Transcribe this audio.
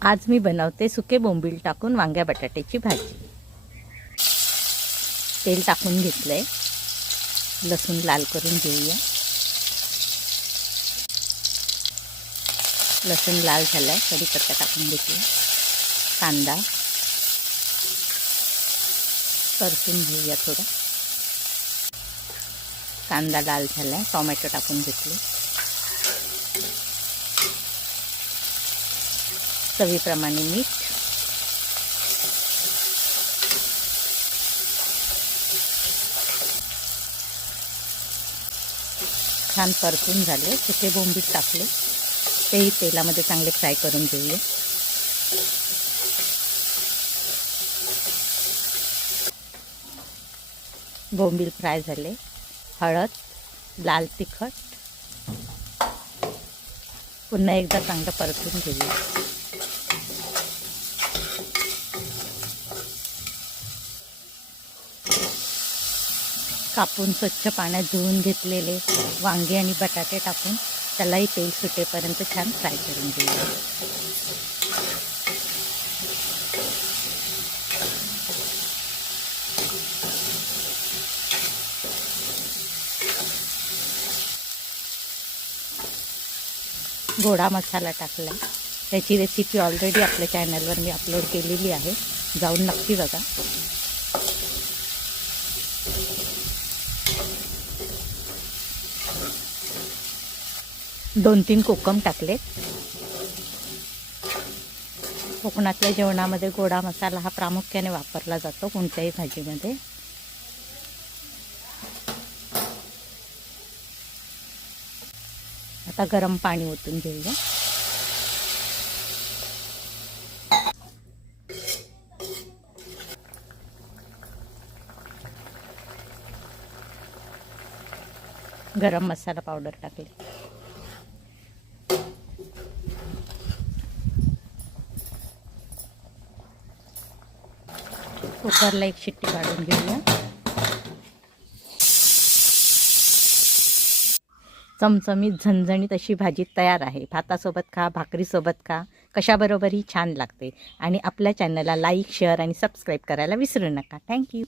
आज मी बनवते सुके बोंबील टाकून वांग्या बटाट्याची भाजी। तेल टाकून घेतलंय, लसूण लाल करून घेऊया। लसूण लाल झालाय, कढीपत्ता टाकून घेतला, कांदा परतून घेऊया थोडा। कांदा लाल झालाय, टोमॅटो टाकून घेतले, चवीप्रमाणे मीठ, छान परतून झाले। सुके बोंबील टाकले, तेही तेलामध्ये चांगले फ्राय करून घेऊया। बोंबील फ्राय झाले, हळद, लाल तिखट, पुन्हा एकदा चांगलं परतून घेऊया। कापून स्वच्छ पाण्यात धुवून घेतलेले वांगे आणि बटाटे टाकून त्यालाही तेल सुटेपर्यंत छान फ्राय करून घेऊया। गोडा मसाला टाकला, त्याची रेसिपी ऑलरेडी आपल्या चॅनलवर मी अपलोड केलेली आहे, जाऊन नक्की बघा। दोन तीन कोकम टाकले। कोकणातल्या जेवणामध्ये गोडा मसाला हा प्रामुख्याने वापरला जातो कोणत्याही भाजीमध्ये। आता गरम पाणी ओतून घेऊया। गरम मसाला पावडर टाकले, कुकरला एक शिट्टी काढून घेऊया। चमचमीत झणझणीत अशी भाजी तयार आहे। भातासोबत खा, भाकरीसोबत खा, कशाबरोबरही छान लागते। आणि आपल्या चॅनलला लाईक, शेअर आणि सबस्क्राईब करायला विसरू नका। थँक्यू।